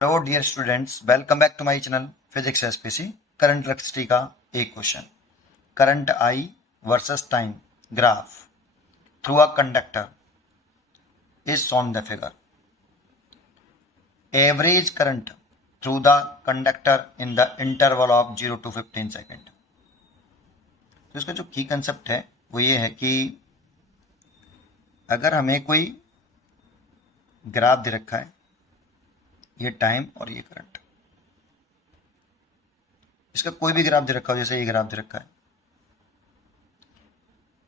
Hello dear students, welcome back to my channel physics SPC. Current electricity का एक question. Current I versus time graph through a conductor is shown the figure. Average current through the conductor in the interval of 0 to 15 second. तो इसका जो की concept है वो ये है कि अगर हमें कोई ग्राफ दे रखा है, ये टाइम और ये करंट, इसका कोई भी ग्राफ दे रखा हो, जैसे ये ग्राफ दे रखा है,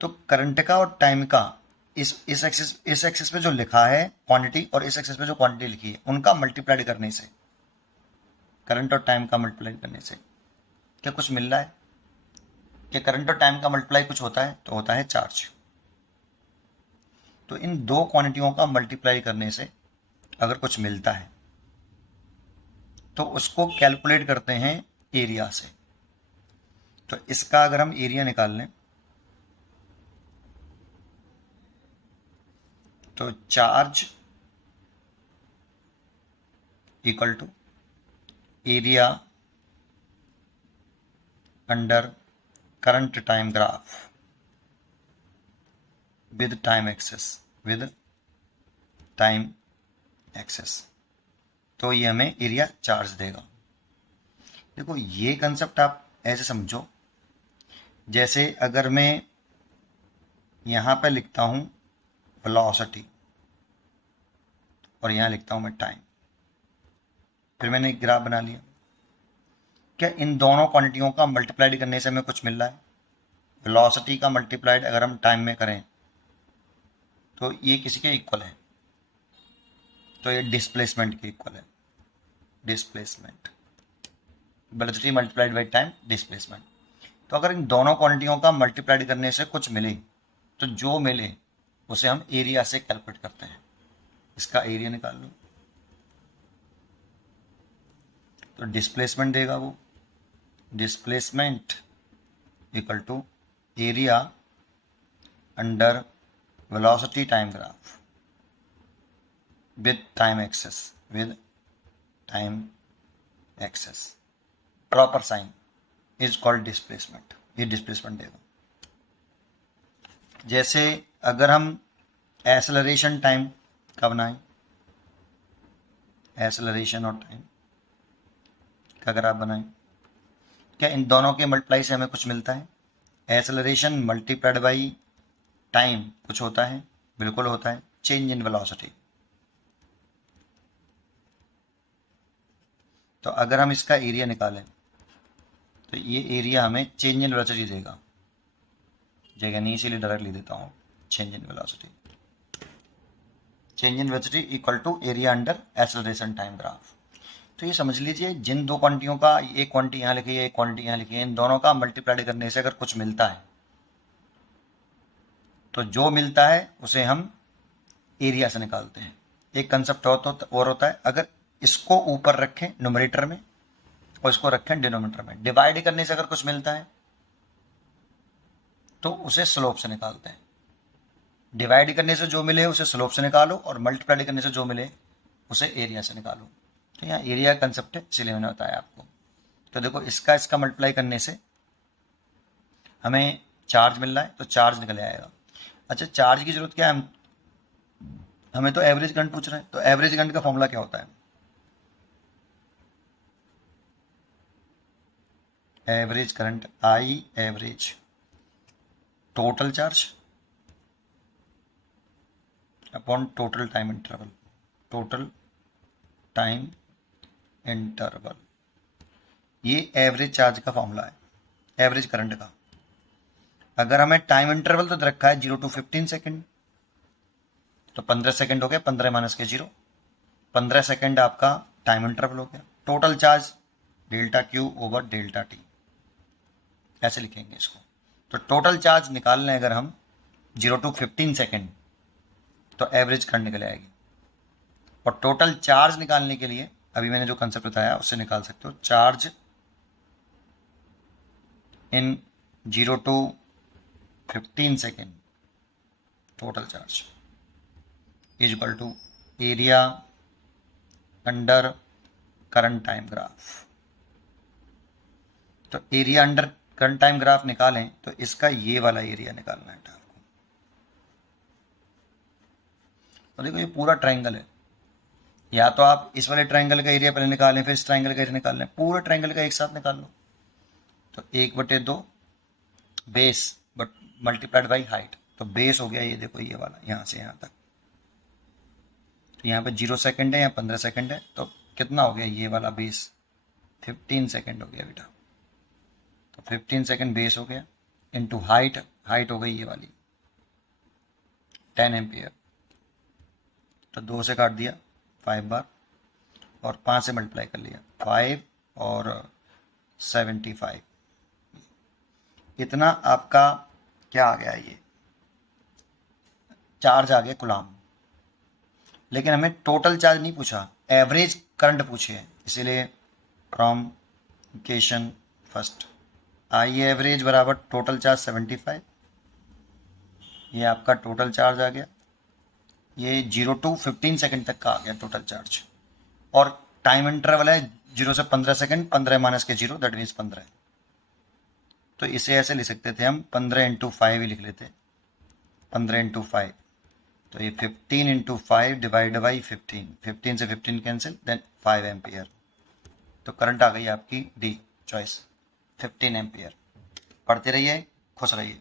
तो करंट का और टाइम का इस एक्सिस पे जो लिखा है क्वांटिटी और इस एक्सिस पे जो क्वांटिटी लिखी है उनका मल्टीप्लाइड करने से, करंट और टाइम का मल्टीप्लाइड करने से क्या कुछ मिल रहा है? क्या करंट और टाइम का मल्टीप्लाई कुछ होता है? तो होता है चार्ज। तो इन दो क्वांटिटियों का मल्टीप्लाई करने से अगर कुछ मिलता है तो उसको कैलकुलेट करते हैं एरिया से। तो इसका अगर हम एरिया निकाल लें तो charge equal to area under current time graph with time axes. तो ये हमें एरिया चार्ज देगा। देखो, ये कंसेप्ट आप ऐसे समझो, जैसे अगर मैं यहाँ पे लिखता हूँ वेलोसिटी और यहाँ लिखता हूँ मैं टाइम, फिर मैंने एक ग्राफ बना लिया। क्या इन दोनों क्वांटिटियों का मल्टीप्लाइड करने से हमें कुछ मिल रहा है? वेलोसिटी का मल्टीप्लाइड अगर हम टाइम में करें तो ये किसी के इक्वल है, तो ये डिस्प्लेसमेंट के इक्वल है। Displacement, velocity multiplied by time, displacement. तो अगर इन दोनों क्वांटिटियों का मल्टीप्लाइड करने से कुछ मिले तो जो मिले उसे हम एरिया से कैलकुलेट करते हैं। इसका एरिया निकाल लो तो डिस्प्लेसमेंट देगा वो। Displacement equal to area under velocity time graph with time axes. Proper sign is called displacement. ये डिस्प्लेसमेंट देगा। जैसे अगर हम एक्सेलरेशन टाइम का बनाएं, एक्सेलरेशन और टाइम का ग्राफ बनाएं, क्या इन दोनों के मल्टीप्लाई से हमें कुछ मिलता है? एक्सेलरेशन मल्टीप्लाइड बाई टाइम कुछ होता है? बिल्कुल होता है, चेंज इन वेलोसिटी। तो अगर हम इसका एरिया निकालें तो ये एरिया हमें चेंज इन वेलोसिटी देगा। जगह नहीं, इसीलिए डायरेक्ट लिख देता हूँ change in velocity. Change in velocity equal to area under acceleration time graph. तो ये समझ लीजिए, जिन दो क्वांटिटियों का, एक क्वांटिटी यहाँ लिखी है, एक क्वांटिटी यहाँ लिखी है, इन दोनों का मल्टीप्लाई करने से अगर कुछ मिलता है तो जो मिलता है उसे हम एरिया से निकालते हैं। एक कंसेप्ट और होता है, अगर इसको ऊपर रखें न्यूमरेटर में और इसको रखें डिनोमिनेटर में, डिवाइड करने से अगर कुछ मिलता है तो उसे स्लोप से निकालते हैं। डिवाइड करने से जो मिले उसे स्लोप से निकालो और मल्टीप्लाई करने से जो मिले उसे एरिया से निकालो। तो यहाँ एरिया कंसेप्ट है, इसीलिए मैंने बताया आपको। तो देखो, इसका मल्टीप्लाई करने से हमें चार्ज मिल रहा है तो चार्ज निकल आएगा। अच्छा, चार्ज की जरूरत क्या है? हमें तो एवरेज करंट पूछ रहे हैं, तो एवरेज करंट का फॉर्मूला क्या होता है? Average current I average total charge upon total time interval. Total time interval, ये एवरेज चार्ज का फॉर्मूला है, एवरेज करंट का। अगर हमें टाइम इंटरवल तो रखा है 0 to 15 सेकेंड, तो 15 सेकेंड हो गया, 15 माइनस के 0, 15 सेकेंड आपका टाइम इंटरवल हो गया। Total charge delta Q over delta T, ऐसे लिखेंगे इसको। तो टोटल चार्ज निकाल लें अगर हम 0 to 15 सेकेंड, तो एवरेज करंट निकल आएगी। और टोटल चार्ज निकालने के लिए अभी मैंने जो कंसेप्ट बताया उससे निकाल सकते हो। Charge in 0 to 15 second total charge is equal to area under current time graph. तो area under current time graph निकालें तो इसका ये वाला एरिया निकालना है आपको। तो देखो ये पूरा ट्रायंगल है, या तो आप इस वाले ट्रायंगल का एरिया पहले निकालें फिर इस ट्रायंगल का एरिया निकाल लें, पूरा ट्रायंगल का एक साथ निकाल लो। तो 1/2 base but multiplied by height, तो बेस हो गया ये देखो ये वाला यहाँ से यहाँ तक। तो यहाँ पे 0 सेकेंड है, यहाँ 15 सेकेंड है, तो कितना हो गया ये वाला बेस 15 सेकेंड हो गया बेटा। तो 15 सेकेंड बेस हो गया इनटू हाइट, हाइट हो गई ये वाली 10 एम्पियर। तो 2 से काट दिया 5 बार और 5 से मल्टीप्लाई कर लिया 5 और 75, इतना आपका क्या आ गया, ये चार्ज आ गया कूलाम। लेकिन हमें टोटल चार्ज नहीं पूछा, एवरेज करंट पूछे हैं, इसीलिए from equation first I average बराबर टोटल चार्ज 75, ये आपका टोटल चार्ज आ गया। ये 0 to 15 सेकेंड तक का आ गया टोटल चार्ज, और टाइम इंटरवल है 0 से 15 सेकेंड, 15 माइनस के 0 दैट मीन्स 15। तो इसे ऐसे लिख सकते थे हम 15 × 5 ही लिख लेते, 15 × 5। तो ये 15 × 5 डिवाइड बाई 15, 15 से 15 कैंसिल, देन 5 एम्पियर। तो करंट आ गई आपकी डी चॉइस 15 एम्पियर। पढ़ते रहिए, खुश रहिए।